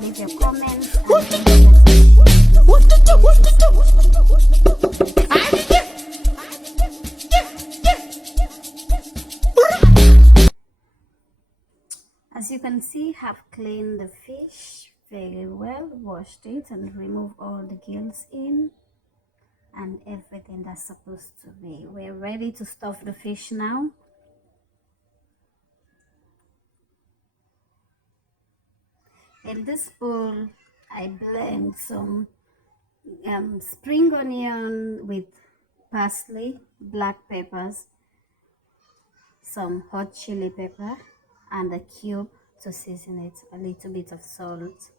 Leave your comments as you can see, have cleaned the fish very well, washed it and removed all the gills in and everything that's supposed to be. We're ready to stuff the fish now. In this bowl, I blend some spring onion with parsley, black peppers, some hot chili pepper, and a cube to season it, a little bit of salt.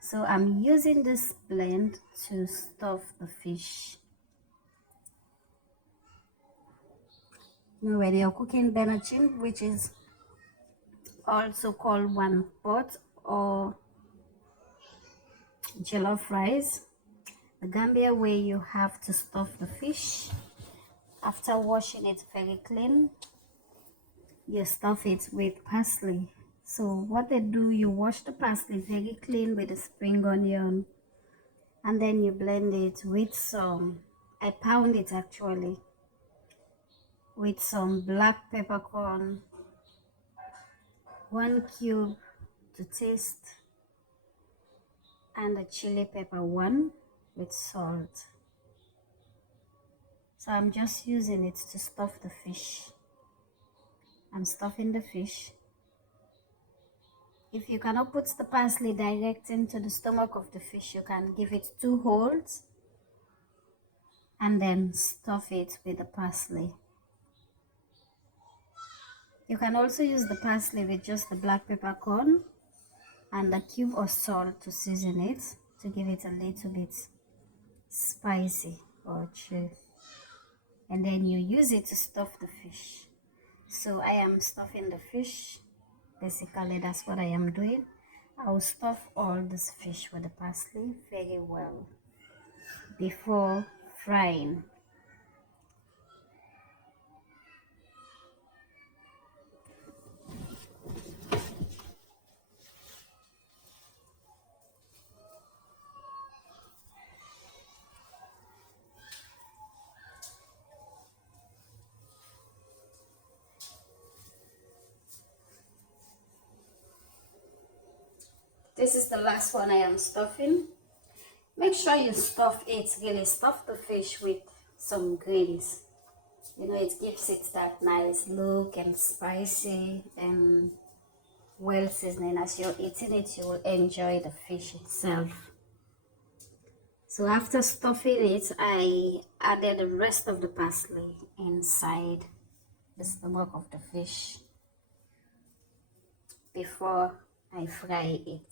So I'm using this blend to stuff the fish. When you're cooking benachine, which is also called one pot or jollof rice, the Gambia way, you have to stuff the fish. After washing it very clean, you stuff it with parsley. So what they do, you wash the parsley very clean with the spring onion, and then you blend it with some, I pound it actually, with some black peppercorn, 1 cube to taste, and a chili pepper 1 with salt. So I'm just using it to stuff the fish. I'm stuffing the fish. If you cannot put the parsley direct into the stomach of the fish, you can give it 2 holes and then stuff it with the parsley. You can also use the parsley with just the black peppercorn and a cube of salt to season it, to give it a little bit spicy or chill. And then you use it to stuff the fish. So I am stuffing the fish. Basically, that's what I am doing. I will stuff all this fish with the parsley very well before frying. This is the last one I am stuffing. Make sure you stuff it, really stuff the fish with some greens. You know, it gives it that nice look and spicy and well seasoning. As you're eating it, you will enjoy the fish itself. So after stuffing it, I added the rest of the parsley inside the stomach of the fish before I fry it.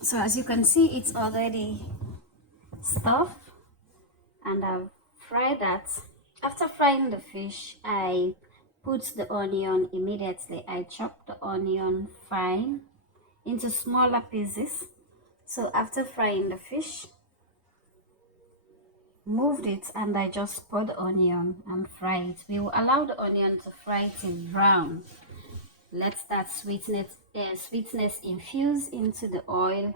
So as you can see, it's already stuffed and I've fried that. After frying the fish, I put the onion immediately. I chopped the onion fine into smaller pieces. So after frying the fish, moved it and I just pour the onion and fry it. We will allow the onion to fry till brown. Let that sweetness infuse into the oil,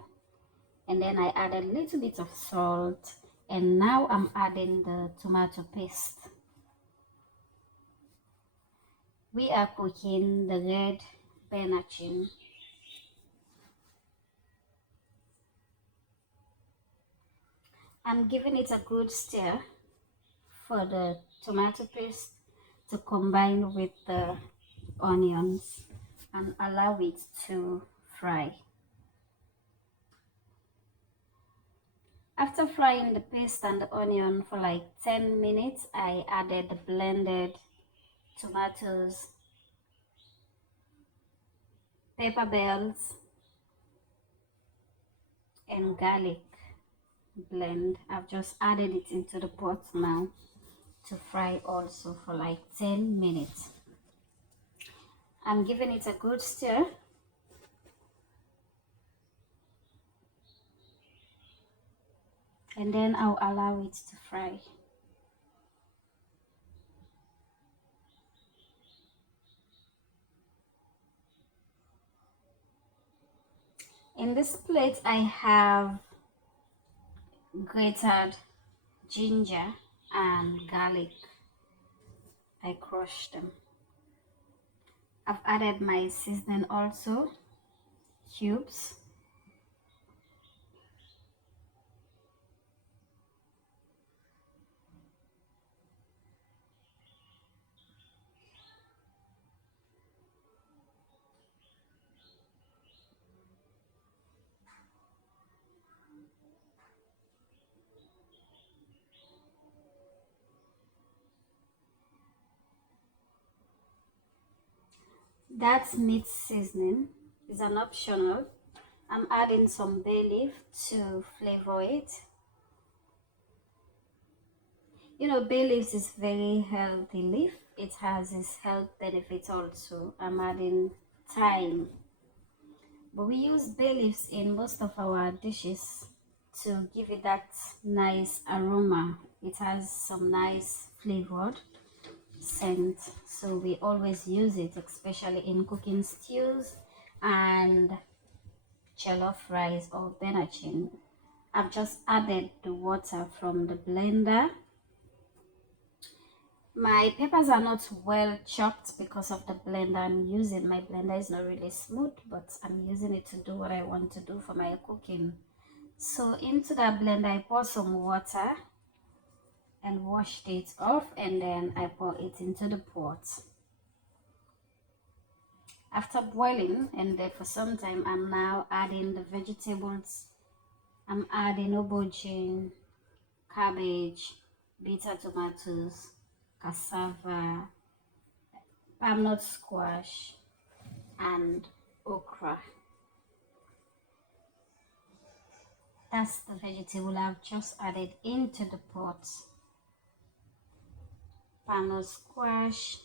and then I add a little bit of salt, and now I'm adding the tomato paste. We are cooking the red benachine. I'm giving it a good stir for the tomato paste to combine with the onions and allow it to fry. After frying the paste and the onion for like 10 minutes, I added the blended tomatoes, pepper bells, and garlic. blend. I've just added it into the pot now to fry also for like 10 minutes. I'm giving it a good stir. And then I'll allow it to fry. In this plate, I have grated ginger and garlic. I crushed them. I've added my seasoning also, cubes. That's meat seasoning. It's an optional. I'm adding some bay leaf to flavor it. You know, bay leaves is very healthy leaf. It has its health benefits also. I'm adding thyme. But we use bay leaves in most of our dishes to give it that nice aroma. It has some nice flavored scent. So we always use it, especially in cooking stews and jollof rice or benachine. I've just added the water from the blender. My peppers are not well chopped because of the blender I'm using. My blender is not really smooth, but I'm using it to do what I want to do for my cooking. So into that blender, I pour some water and washed it off, and then I pour it into the pot. After boiling and there for some time, I'm now adding the vegetables. I'm adding aubergine, cabbage, bitter tomatoes, cassava, butternut squash, and okra. That's the vegetable I've just added into the pot. Butternut squash,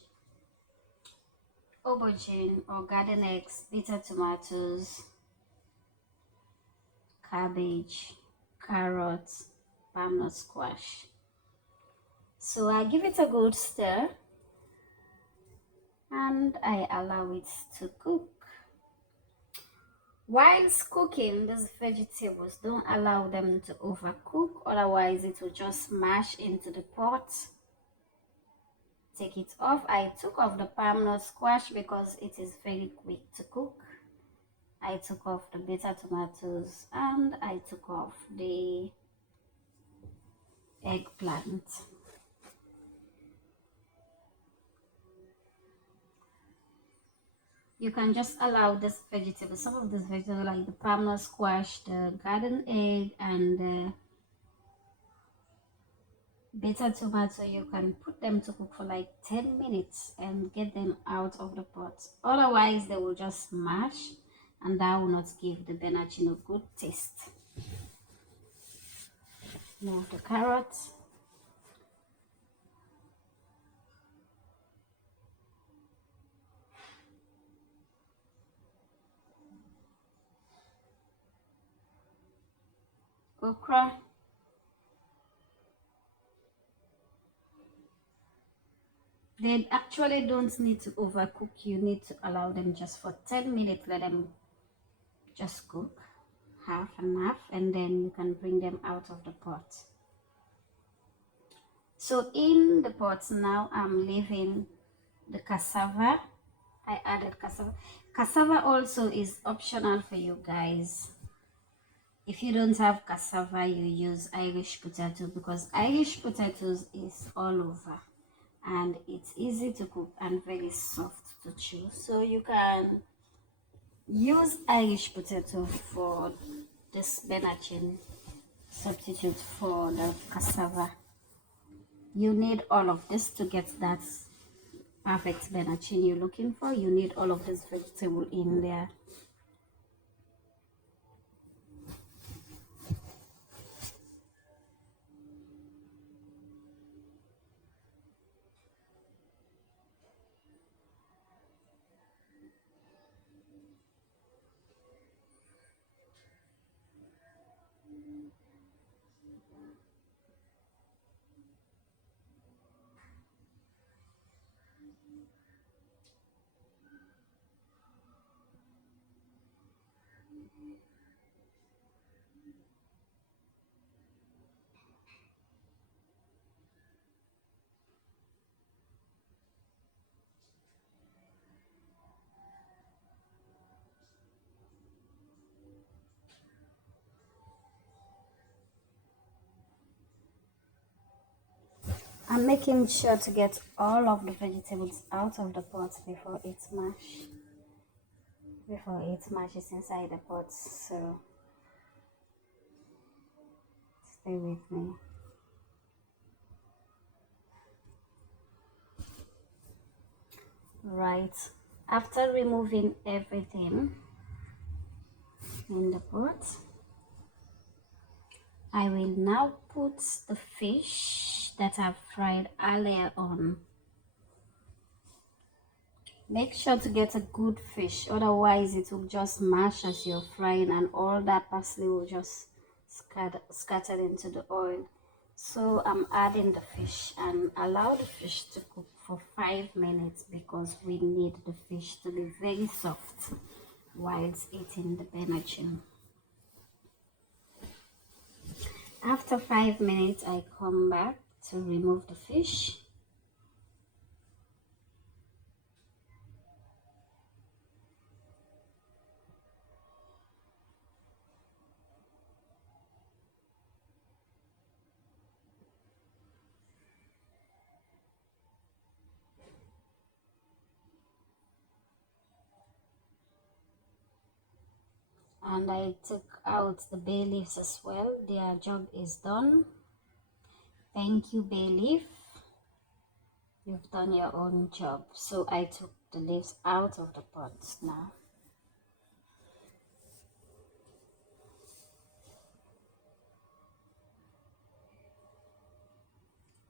aubergine or garden eggs, bitter tomatoes, cabbage, carrots, butternut squash. So I give it a good stir and I allow it to cook. Whilst cooking these vegetables, don't allow them to overcook, otherwise it will just mash into the pot. Take it off. I took off the butternut squash because it is very quick to cook. I took off the bitter tomatoes and I took off the eggplant. You can just allow this vegetable, some of this vegetable like the butternut squash, the garden egg, and the bitter tomato, you can put them to cook for like 10 minutes and get them out of the pot. Otherwise, they will just mash and that will not give the benachine a good taste. Now the carrots. Okra. They actually don't need to overcook. You need to allow them just for 10 minutes. Let them just cook half and half, and then you can bring them out of the pot. So in the pot now, I'm leaving the cassava. I added cassava. Cassava also is optional for you guys. If you don't have cassava, you use Irish potato because Irish potatoes is all over and it's easy to cook and very soft to chew. So you can use Irish potato for this benachine substitute for the cassava. You need all of this to get that perfect benachine you're looking for. You need all of this vegetable in there. I'm making sure to get all of the vegetables out of the pot before it mashes inside the pot. So stay with me. Right, after removing everything in the pot, I will now put the fish that I've fried earlier on. Make sure to get a good fish, otherwise it will just mash as you're frying and all that parsley will just scatter into the oil. So I'm adding the fish and allow the fish to cook for 5 minutes because we need the fish to be very soft whilst eating the benachine. After 5 minutes, I come back to remove the fish. And I took out the bay leaves as well. Their job is done. Thank you, bay leaf. You've done your own job. So I took the leaves out of the pot now.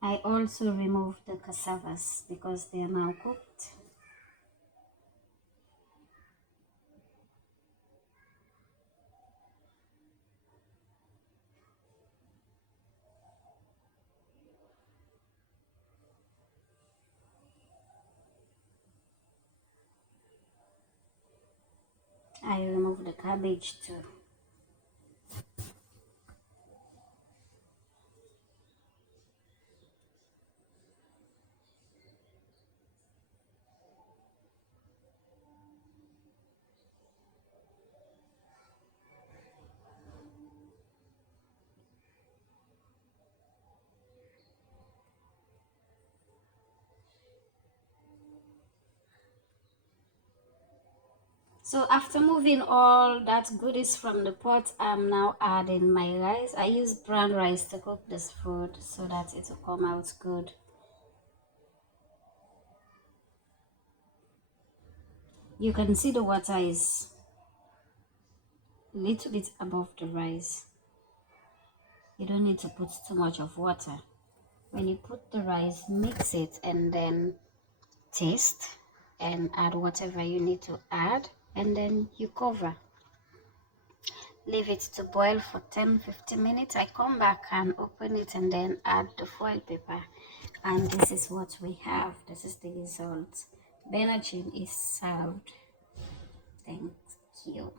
I also removed the cassavas because they are now cooked. I removed the cabbage too. So after moving all that goodies from the pot, I'm now adding my rice. I use brown rice to cook this food so that it will come out good. You can see the water is a little bit above the rice. You don't need to put too much of water. When you put the rice, mix it and then taste and add whatever you need to add, and then you cover. Leave it to boil for 10-15 minutes. I come back and open it and then add the foil paper, and this is what we have. This is the result. Benachine is served. Thank you.